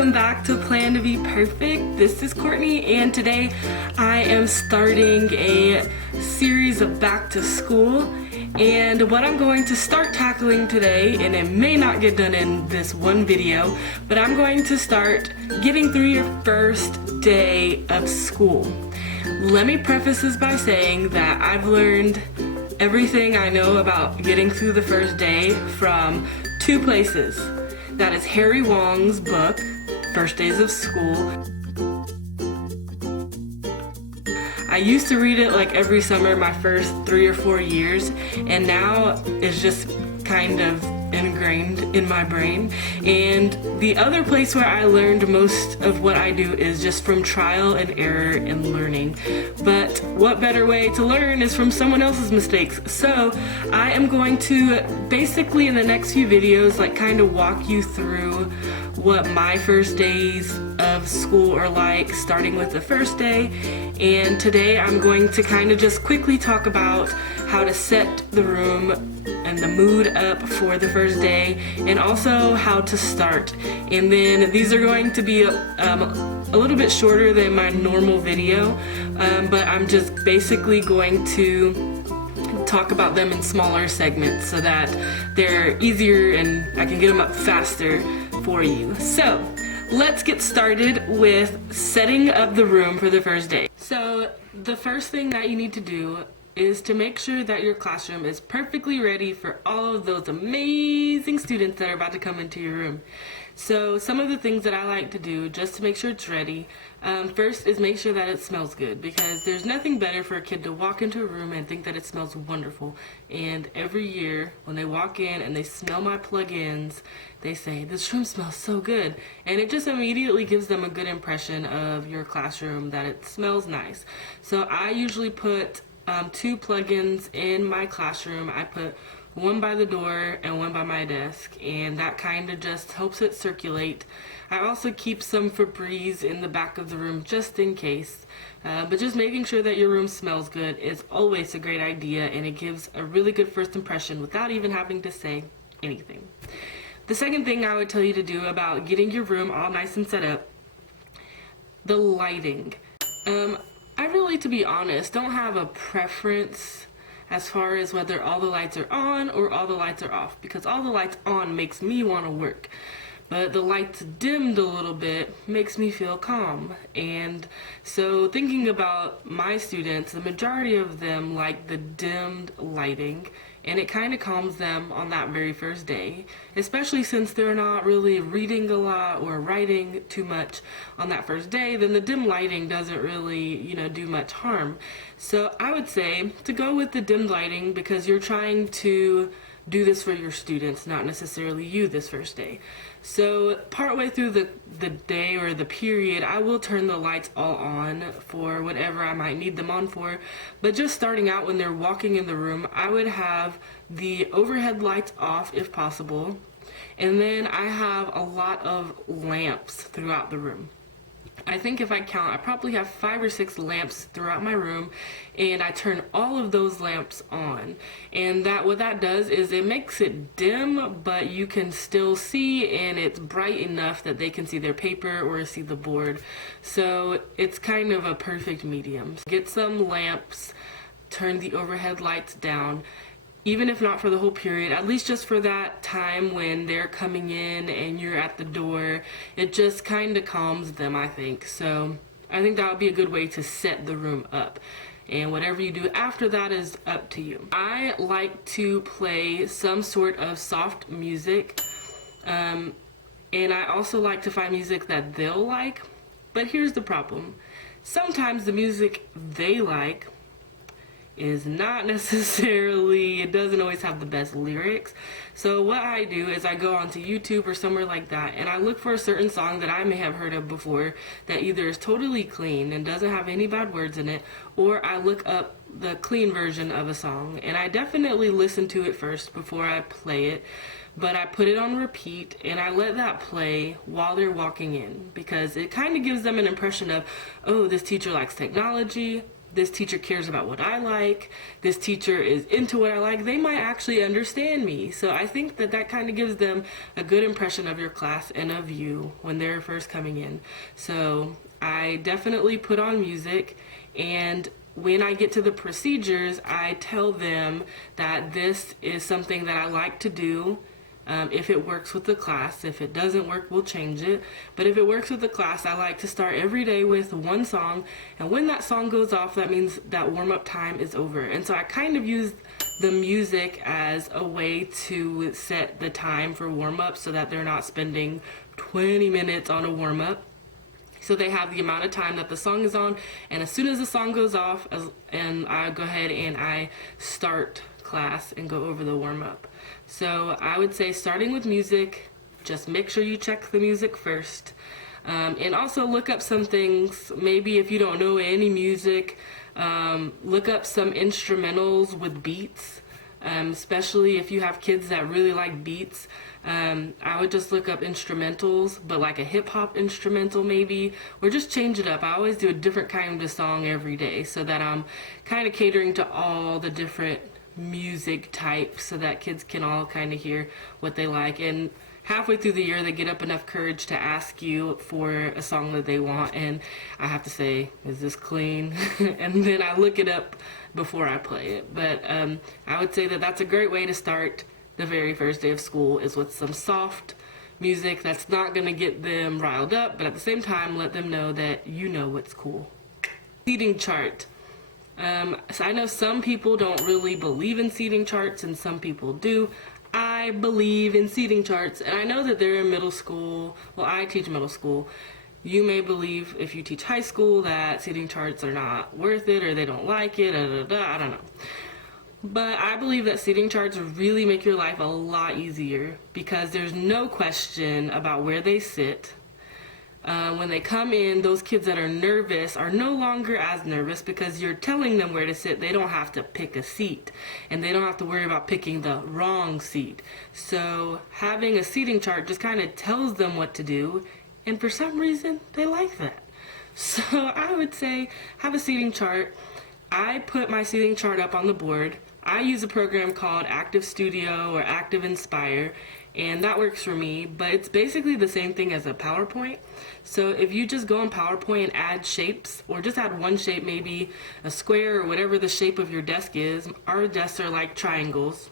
welcome back to Plan to Be Perfect. This is Courtney, and today I am starting a series of back to school. And what I'm going to start tackling today, and it may not get done in this one video, but I'm going to start getting through your first day of school. Let me preface this by saying that I've learned everything I know about getting through the first day from two places. That is Harry Wong's book, First Days of School. I used to read it like every summer my first 3 or 4 years, and now it's just kind of ingrained in my brain. And the other place where I learned most of what I do is just from trial and error and learning. But what better way to learn is from someone else's mistakes. So I am going to basically in the next few videos like kind of walk you through what my first days of school are like, starting with the first day. And today I'm going to kind of just quickly talk about how to set the room and the mood up for the first day, and also how to start. And then these are going to be a little bit shorter than my normal video, but I'm just basically going to talk about them in smaller segments so that they're easier and I can get them up faster for you. So let's get started with setting up the room for the first day. So the first thing that you need to do is to make sure that your classroom is perfectly ready for all of those amazing students that are about to come into your room. So some of the things that I like to do just to make sure it's ready, first is make sure that it smells good, because there's nothing better for a kid to walk into a room and think that it smells wonderful. And every year when they walk in and they smell my plug-ins, they say, "This room smells so good." And it just immediately gives them a good impression of your classroom, that it smells nice. So I usually put 2 plugins in my classroom. I put one by the door and one by my desk, and that kind of just helps it circulate. I also keep some Febreze in the back of the room just in case, but just making sure that your room smells good is always a great idea, and it gives a really good first impression without even having to say anything. The second thing I would tell you to do about getting your room all nice and set up, the lighting. I really, to be honest, don't have a preference as far as whether all the lights are on or all the lights are off, because all the lights on makes me want to work, but the lights dimmed a little bit makes me feel calm. And so thinking about my students, the majority of them like the dimmed lighting, and it kind of calms them on that very first day, especially since they're not really reading a lot or writing too much on that first day. Then the dim lighting doesn't really, do much harm. So I would say to go with the dim lighting, because you're trying to do this for your students, not necessarily you this first day. So partway through the day or the period, I will turn the lights all on for whatever I might need them on for. But just starting out, when they're walking in the room, I would have the overhead lights off if possible. And then I have a lot of lamps throughout the room. I think if I count, I probably have 5 or 6 lamps throughout my room, and I turn all of those lamps on. And what that does is it makes it dim, but you can still see, and it's bright enough that they can see their paper or see the board. So it's kind of a perfect medium. Get some lamps, turn the overhead lights down, even if not for the whole period, at least just for that time when they're coming in and you're at the door. It just kind of calms them, I think. So I think that would be a good way to set the room up. And whatever you do after that is up to you. I like to play some sort of soft music, and I also like to find music that they'll like. But here's the problem. Sometimes the music they like is not necessarily, it doesn't always have the best lyrics. So what I do is I go onto YouTube or somewhere like that, and I look for a certain song that I may have heard of before that either is totally clean and doesn't have any bad words in it, or I look up the clean version of a song, and I definitely listen to it first before I play it. But I put it on repeat, and I let that play while they're walking in, because it kind of gives them an impression of, oh, this teacher likes technology, this teacher cares about what I like, this teacher is into what I like, they might actually understand me. So I think that that kind of gives them a good impression of your class and of you when they're first coming in. So I definitely put on music, and when I get to the procedures, I tell them that this is something that I like to do. If it works with the class. If it doesn't work, we'll change it. But if it works with the class, I like to start every day with one song. And when that song goes off, that means that warm-up time is over. And so I kind of use the music as a way to set the time for warm-up so that they're not spending 20 minutes on a warm-up. So they have the amount of time that the song is on, and as soon as the song goes off, and I go ahead and I start class and go over the warm-up. So I would say starting with music, just make sure you check the music first. And also look up some things. Maybe if you don't know any music, look up some instrumentals with beats. Especially if you have kids that really like beats. I would just look up instrumentals, but like a hip-hop instrumental maybe, or just change it up. I always do a different kind of song every day so that I'm kind of catering to all the different music types so that kids can all kind of hear what they like. And halfway through the year, they get up enough courage to ask you for a song that they want, and I have to say, is this clean? And then I look it up before I play it. But I would say that that's a great way to start the very first day of school, is with some soft music that's not going to get them riled up, but at the same time let them know that you know what's cool. Seating chart. So I know some people don't really believe in seating charts and some people do. I believe in seating charts, and I know that they're in middle school. Well, I teach middle school. You may believe if you teach high school that seating charts are not worth it or they don't like it, I don't know. But I believe that seating charts really make your life a lot easier because there's no question about where they sit. When they come in, those kids that are nervous are no longer as nervous because you're telling them where to sit. They don't have to pick a seat, and they don't have to worry about picking the wrong seat. So having a seating chart just kind of tells them what to do, and for some reason, they like that. So I would say have a seating chart. I put my seating chart up on the board. I use a program called Active Studio or Active Inspire, and that works for me, but it's basically the same thing as a PowerPoint. So if you just go in PowerPoint and add shapes, or just add one shape, maybe a square or whatever the shape of your desk is. Our desks are like triangles.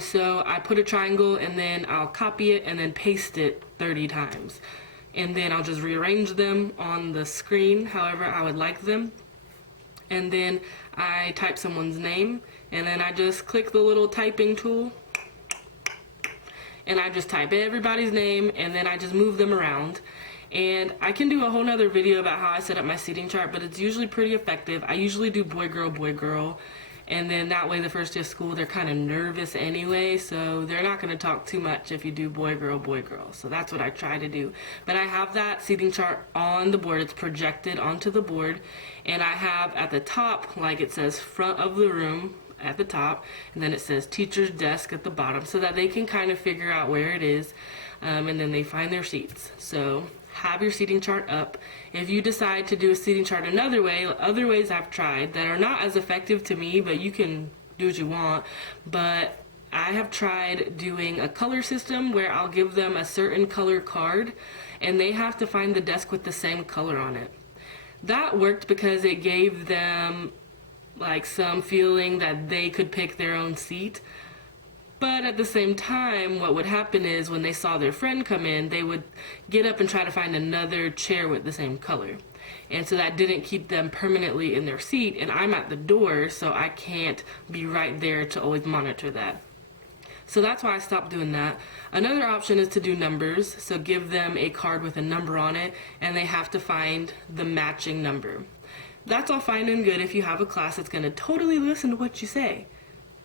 So I put a triangle and then I'll copy it and then paste it 30 times. And then I'll just rearrange them on the screen however I would like them. And then I type someone's name, and then I just click the little typing tool, and I just type everybody's name, and then I just move them around. And I can do a whole nother video about how I set up my seating chart, but it's usually pretty effective. I usually do boy, girl, and then that way the first day of school, they're kind of nervous anyway, so they're not going to talk too much if you do boy, girl. So that's what I try to do. But I have that seating chart on the board. It's projected onto the board, and I have at the top, like it says front of the room at the top, and then it says teacher's desk at the bottom, so that they can kind of figure out where it is, and then they find their seats. So have your seating chart up. If you decide to do a seating chart another way, other ways I've tried that are not as effective to me, but you can do what you want, but I have tried doing a color system where I'll give them a certain color card and they have to find the desk with the same color on it. That worked because it gave them like some feeling that they could pick their own seat. But at the same time, what would happen is when they saw their friend come in, they would get up and try to find another chair with the same color. And so that didn't keep them permanently in their seat, and I'm at the door, so I can't be right there to always monitor that. So that's why I stopped doing that. Another option is to do numbers, so give them a card with a number on it, and they have to find the matching number. That's all fine and good if you have a class that's going to totally listen to what you say.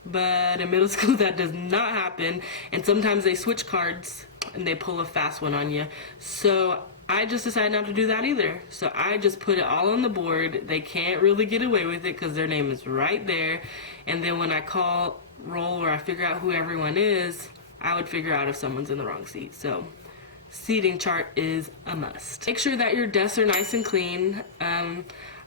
But in middle school that does not happen, and sometimes they switch cards and they pull a fast one on you. So I just decided not to do that either. So I just put it all on the board. They can't really get away with it because their name is right there. And then when I call roll or I figure out who everyone is, I would figure out if someone's in the wrong seat. So seating chart is a must. Make sure that your desks are nice and clean.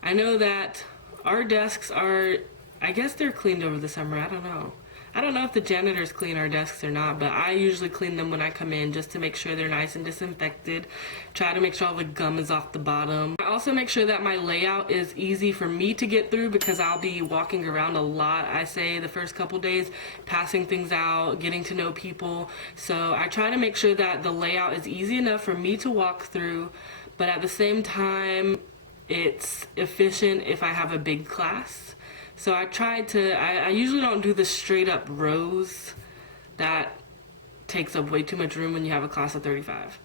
I know that our desks are, I guess they're cleaned over the summer. I don't know. I don't know if the janitors clean our desks or not, but I usually clean them when I come in just to make sure they're nice and disinfected. Try to make sure all the gum is off the bottom. I also make sure that my layout is easy for me to get through because I'll be walking around a lot, I say, the first couple days, passing things out, getting to know people. So I try to make sure that the layout is easy enough for me to walk through, but at the same time, it's efficient if I have a big class. So I usually don't do the straight up rows. That takes up way too much room when you have a class of 35.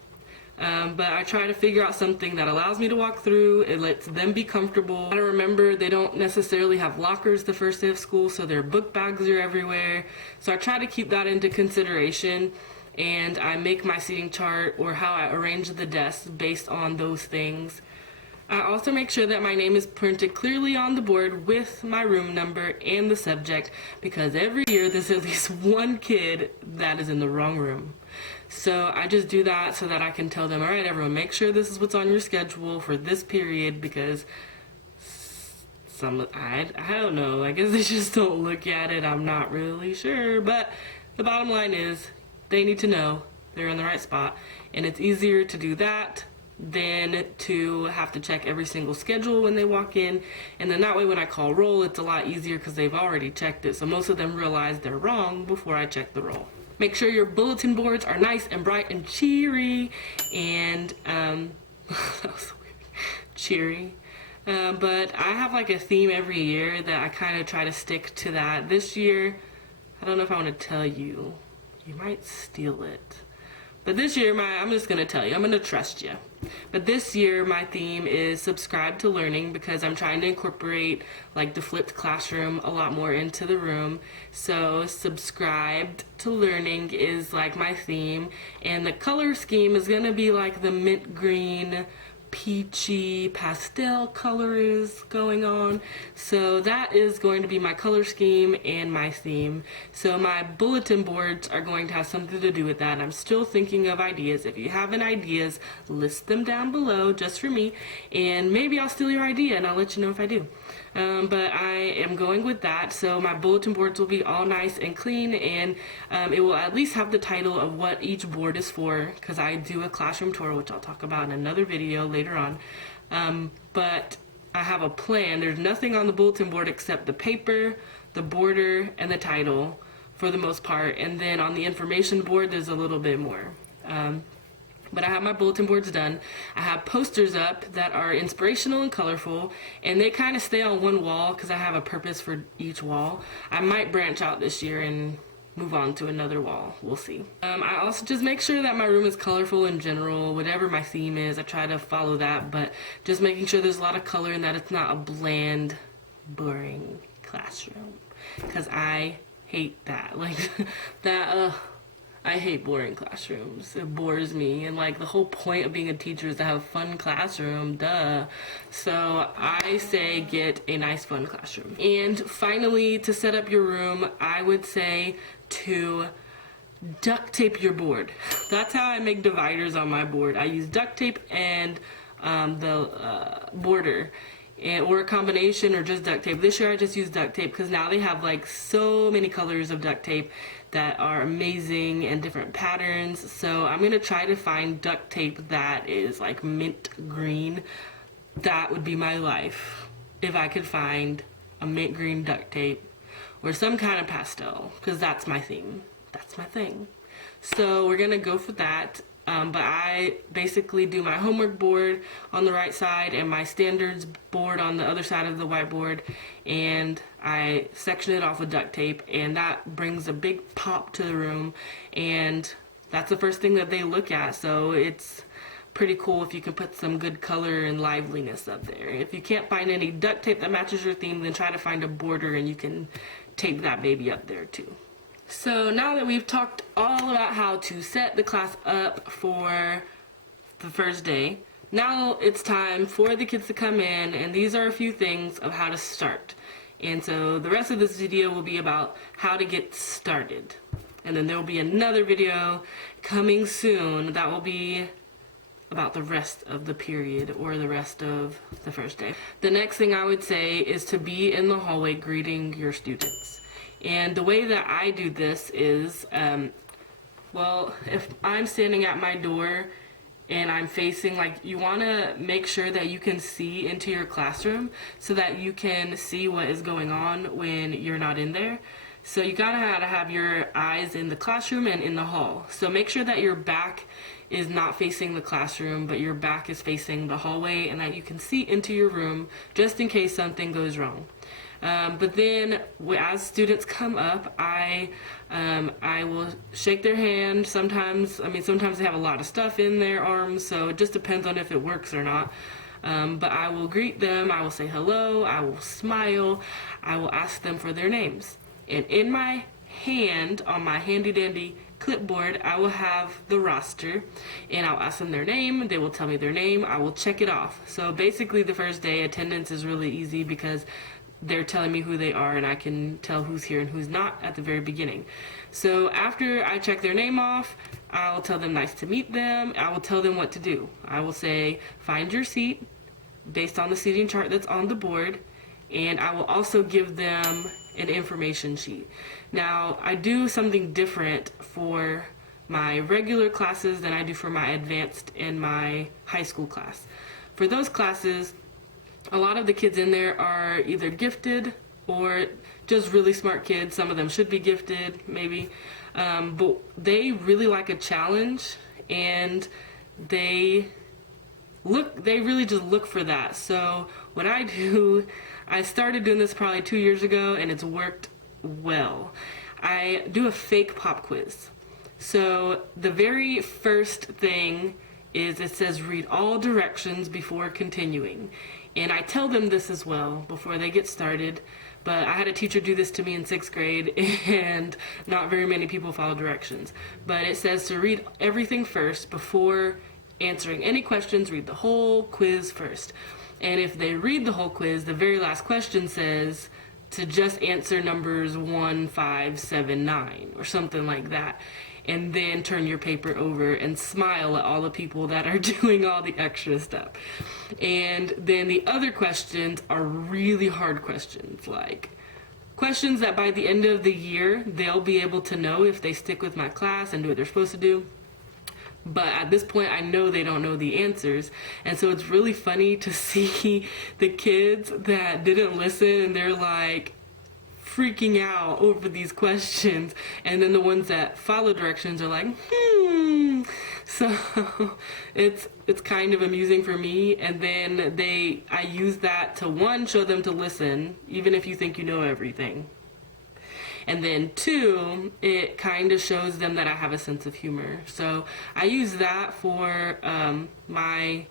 But I try to figure out something that allows me to walk through. It lets them be comfortable. I remember they don't necessarily have lockers the first day of school, so their book bags are everywhere. So I try to keep that into consideration, and I make my seating chart or how I arrange the desks based on those things. I also make sure that my name is printed clearly on the board with my room number and the subject, because every year there's at least one kid that is in the wrong room. So I just do that so that I can tell them, all right, everyone, make sure this is what's on your schedule for this period, because I don't know, I guess they just don't look at it. I'm not really sure, but the bottom line is they need to know they're in the right spot, and it's easier to do that than to have to check every single schedule when they walk in. And then that way when I call roll, it's a lot easier because they've already checked it, so most of them realize they're wrong before I check the roll. Make sure your bulletin boards are nice and bright and cheery, and that was weird, cheery. But I have like a theme every year that I kind of try to stick to that. This year, I don't know if I want to tell you, you might steal it. But this year, I'm just going to tell you, I'm going to trust you. But this year, my theme is subscribe to learning, because I'm trying to incorporate like the flipped classroom a lot more into the room. So subscribed to learning is like my theme. And the color scheme is going to be like the mint green, peachy pastel colors going on. So that is going to be my color scheme and my theme. So my bulletin boards are going to have something to do with that. I'm still thinking of ideas. If you have any ideas, list them down below just for me, and maybe I'll steal your idea and I'll let you know if I do. But I am going with that. So my bulletin boards will be all nice and clean, and it will at least have the title of what each board is for, because I do a classroom tour, which I'll talk about in another video later on. But I have a plan. There's nothing on the bulletin board except the paper, the border, and the title for the most part. And then on the information board, there's a little bit more. But I have my bulletin boards done. I have posters up that are inspirational and colorful, and they kind of stay on one wall because I have a purpose for each wall. I might branch out this year and move on to another wall. We'll see. I also just make sure that my room is colorful in general. Whatever my theme is, I try to follow that, but just making sure there's a lot of color and that it's not a bland, boring classroom, because I hate that. Like that, I hate boring classrooms. It bores me, and like the whole point of being a teacher is to have a fun classroom, duh. So I say get a nice fun classroom. And finally, to set up your room, I would say to duct tape your board. That's how I make dividers on my board. I use duct tape and the border, or a combination, or just duct tape. This year I just used duct tape because now they have like so many colors of duct tape that are amazing and different patterns. So I'm gonna try to find duct tape that is like mint green. That would be my life if I could find a mint green duct tape or some kind of pastel, because that's my theme. That's my thing. So we're gonna go for that. But I basically do my homework board on the right side and my standards board on the other side of the whiteboard, and I section it off with duct tape, and that brings a big pop to the room, and that's the first thing that they look at. So it's pretty cool if you can put some good color and liveliness up there. If you can't find any duct tape that matches your theme, then try to find a border and you can tape that baby up there too. So now that we've talked all about how to set the class up for the first day, now it's time for the kids to come in, and these are a few things of how to start. And so the rest of this video will be about how to get started. And then there will be another video coming soon that will be about the rest of the period or the rest of the first day. The next thing I would say is to be in the hallway greeting your students. And the way that I do this is, well, if I'm standing at my door and I'm facing, like, you want to make sure that you can see into your classroom so that you can see what is going on when you're not in there. So you gotta have your eyes in the classroom and in the hall. So make sure that your back is not facing the classroom, but your back is facing the hallway, and that you can see into your room just in case something goes wrong. But then as students come up, I will shake their hand. Sometimes they have a lot of stuff in their arms, so it just depends on if it works or not. But I will greet them, I will say hello, I will smile, I will ask them for their names. And in my hand, on my handy dandy clipboard, I will have the roster, and I'll ask them their name, they will tell me their name, I will check it off. So basically the first day attendance is really easy because they're telling me who they are, and I can tell who's here and who's not at the very beginning. So after I check their name off, I'll tell them nice to meet them. I will tell them what to do. I will say, find your seat based on the seating chart that's on the board, and I will also give them an information sheet. Now, I do something different for my regular classes than I do for my advanced and my high school class. For those classes, a lot of the kids in there are either gifted or just really smart kids. Some of them should be gifted, maybe. But they really like a challenge, and they really just look for that. So what I do, I started doing this probably 2 years ago, and it's worked well. I do a fake pop quiz. So the very first thing is it says read all directions before continuing. And I tell them this as well before they get started, but I had a teacher do this to me in 6th grade, and not very many people follow directions. But it says to read everything first before answering any questions, read the whole quiz first. And if they read the whole quiz, the very last question says to just answer numbers 1, 5, 7, 9, or something like that. And then turn your paper over and smile at all the people that are doing all the extra stuff. And then the other questions are really hard questions, like questions that by the end of the year, they'll be able to know if they stick with my class and do what they're supposed to do. But at this point, I know they don't know the answers. And so it's really funny to see the kids that didn't listen, and they're like freaking out over these questions. And then the ones that follow directions are like, So it's kind of amusing for me. And then I use that to, one, show them to listen, even if you think you know everything. And then 2, it kind of shows them that I have a sense of humor. So I use that for my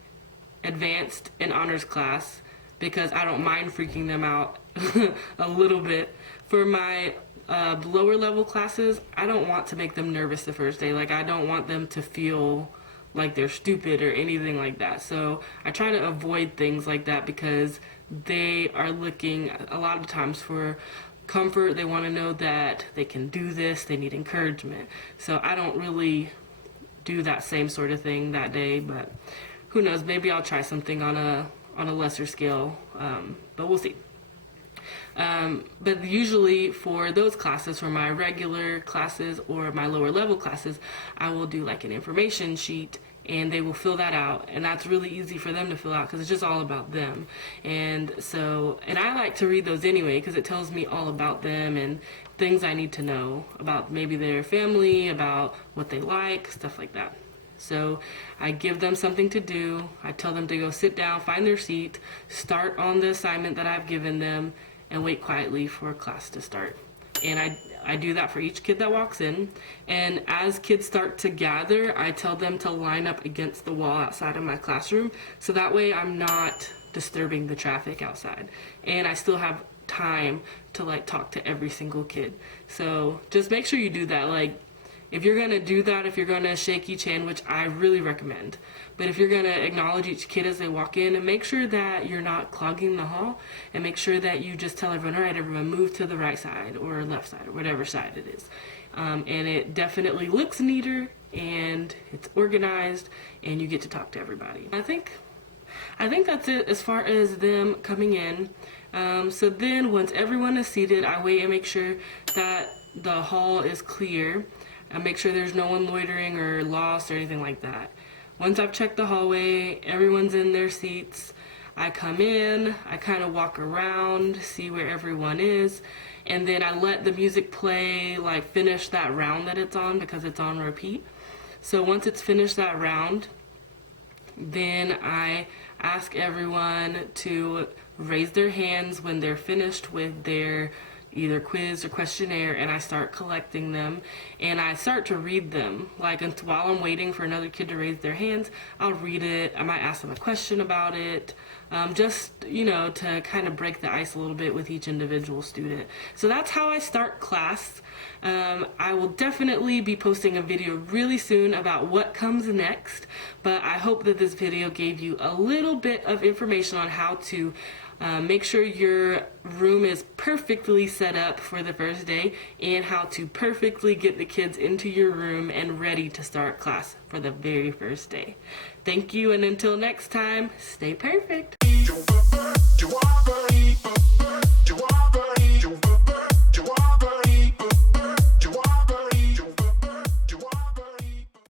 advanced and honors class because I don't mind freaking them out a little bit. For my lower level classes, I don't want to make them nervous the first day. Like, I don't want them to feel like they're stupid or anything like that. So I try to avoid things like that because they are looking a lot of times for comfort. They want to know that they can do this. They need encouragement. So I don't really do that same sort of thing that day, but who knows, maybe I'll try something on a lesser scale, but we'll see. But usually for those classes, for my regular classes or my lower level classes, I will do like an information sheet, and they will fill that out, and that's really easy for them to fill out because it's just all about them. And I like to read those anyway because it tells me all about them and things I need to know about maybe their family, about what they like, stuff like that. So I give them something to do. I tell them to go sit down, find their seat, start on the assignment that I've given them, and wait quietly for class to start. And I do that for each kid that walks in. And as kids start to gather, I tell them to line up against the wall outside of my classroom, so that way I'm not disturbing the traffic outside. And I still have time to like talk to every single kid. So just make sure you do that. Like, if you're gonna do that, if you're gonna shake each hand, which I really recommend, but if you're gonna acknowledge each kid as they walk in, and make sure that you're not clogging the hall, and make sure that you just tell everyone, all right, everyone move to the right side or left side or whatever side it is. And it definitely looks neater, and it's organized and you get to talk to everybody. I think that's it as far as them coming in. So then once everyone is seated, I wait and make sure that the hall is clear. I make sure there's no one loitering or lost or anything like that. Once I've checked the hallway, everyone's in their seats, I come in, I kind of walk around, see where everyone is, and then I let the music play, like finish that round that it's on because it's on repeat. So once it's finished that round, then I ask everyone to raise their hands when they're finished with their either quiz or questionnaire, and I start collecting them and I start to read them. Like while I'm waiting for another kid to raise their hands, I'll read it. I might ask them a question about it, just, you know, to kind of break the ice a little bit with each individual student. So that's how I start class. I will definitely be posting a video really soon about what comes next, but I hope that this video gave you a little bit of information on how to make sure your room is perfectly set up for the first day and how to perfectly get the kids into your room and ready to start class for the very first day. Thank you, and until next time, stay perfect.